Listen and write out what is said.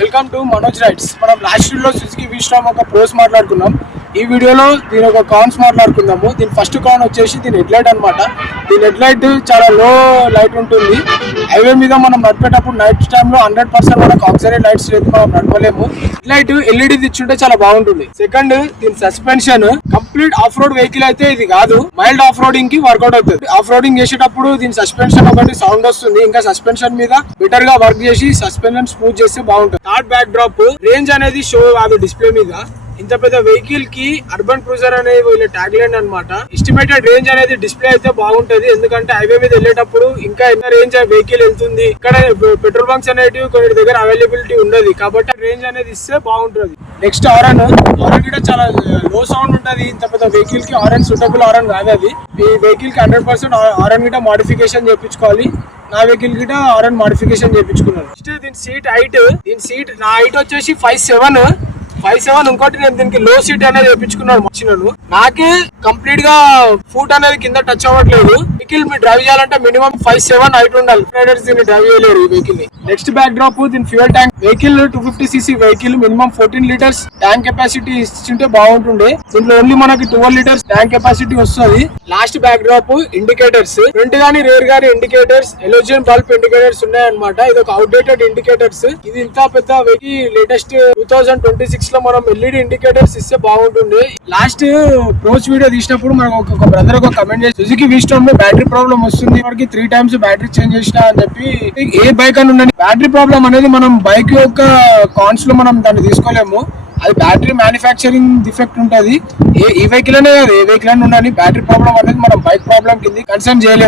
Welcome to Manoj rides. మనం last వీడియోలో Suzuki వీస్ట్రామ్ ఒక ప్రోస్ మాట్లాడుకున్నాం. ఈ వీడియోలో దీని ఒక కాన్స్ మాట్లాడుకుందాము. దీని ఫస్ట్ కాన్ వచ్చేసి దీని హెడ్లైట్ అనమాట. దీని హెడ్లైట్ చాలా లో లైట్ ఉంటుంది. హైవే మీద మనం నడిపేటప్పుడు నైట్ టైంలో 100% మనకు ఆక్సిజన్ లైట్స్ లేదు, మనం నడపలేము. హెడ్లైట్ ఎల్ఈడి ఇచ్చుంటే చాలా బాగుంటుంది. సెకండ్, దీని suspension complete of road vehicle అయితే ఇది కాదు, మైల్డ్ ఆఫ్ రోడింగ్ కి వర్కౌట్ అవుతుంది. ఆఫ్ రోడింగ్ చేసేటప్పుడు దీని సస్పెన్షన్ ఒకటి సౌండ్ వస్తుంది. ఇంకా సస్పెన్షన్ మీద బెటర్ గా వర్క్ చేసి సస్పెన్షన్ స్మూత్ చేస్తే బాగుంటుంది. థర్డ్ బ్యాక్ డ్రాప్ రేంజ్ అనేది షో కాదు డిస్ప్లే మీద. ఇంత పెద్ద వెహికల్ కి అర్బన్ క్రూజర్ అనేది వీళ్ళ ట్యాగ్ లైన్ అనమాట. ఎస్టిమేటెడ్ రేంజ్ అనేది డిస్ప్లే అయితే బాగుంటది, ఎందుకంటే హైవే మీద వెళ్ళేటప్పుడు ఇంకా ఎంత రేంజ్ వెహికల్ వెళ్తుంది. ఇక్కడ పెట్రోల్ బంక్స్ అనేటివి కొన్ని దగ్గర అవైలబిలిటీ ఉండదు, కాబట్టి రేంజ్ అనేది ఇస్తే బాగుంటుంది. నెక్స్ట్ హారన్ కూడా చాలా లో సౌండ్ ఉంటది. ఇంత పెద్ద వెహికల్ కి హారన్ సూటబుల్ హారన్ కాదు అది. ఈ వెహికల్ కి 100% హారన్ గిట్ట మోడిఫికేషన్ చేయించుకోవాలి. నా వెహికల్ గిట్ట హారన్ మోడిఫికేషన్ చేయించుకున్నాను. నెక్స్ట్ దీని సీట్ హైట్, నా హైట్ వచ్చేసి 5'7". ఇంకోటి నేను దీనికి లో సీట్ అనేది వేయించుకున్నాను వచ్చినాను. నాకే కంప్లీట్ గా ఫుట్ అనేది కింద టచ్ అవ్వట్లేదు. వెహికల్ మీరు డ్రైవ్ చేయాలంటే మినిమం 5'7" హైట్ ఉండాలి. రైడర్స్ దీన్ని డ్రైవ్ చేయలేరు ఈ వెహికల్ ని. నెక్స్ట్ బ్యాక్ డ్రాప్, దీని fuel tank. Vehicle 250cc vehicle, minimum 14 litres tank capacity ఇస్తుంటే బాగుంటుండే. దీంట్లో ఓన్లీ మనకి 12 లీటర్స్ ట్యాంక్ కెపాసిటీ వస్తుంది. Last back drop, indicators front గానీ రేర్ గానీ ఇండికేటర్స్ ఎలోజియన్ బల్బ్ ఇండికేటర్స్ ఉన్నాయన్నమాట. ఇది ఒక అవుట్డేటెడ్ ఇండికేటర్స్. ఇది ఇంత పెద్ద వెహికల్ లేటెస్ట్ 2026 లో మనం ఎల్ఈడి ఇండికేటర్స్ ఇస్తే బాగుంటుంది. లాస్ట్ ప్రోస్ వీడియో తీసినప్పుడు మనకు ఒక బ్రదర్ ఒక కమెంట్ చేసి సుజుకి వీస్ట్రామ్ లో బ్యాటరీ ప్రాబ్లం వస్తుంది, వాడికి 3 times బ్యాటరీ చేంజ్ చేసిన అని చెప్పి. ఏ బైక్ అని ఉండని బ్యాటరీ ప్రాబ్లం అనేది మనం బైక్ యొక్క కాన్స్ లో మనం దాన్ని తీసుకోలేము. అది బ్యాటరీ మ్యానుఫ్యాక్చరింగ్ డిఫెక్ట్ ఉంటది. ఏ వెహికల్ అనే కాదు, ఏ వెహికల్ అని ఉండని బ్యాటరీ ప్రాబ్లం అనేది మనం బైక్ ప్రాబ్లం కింద కన్సర్న్ చేయలేము.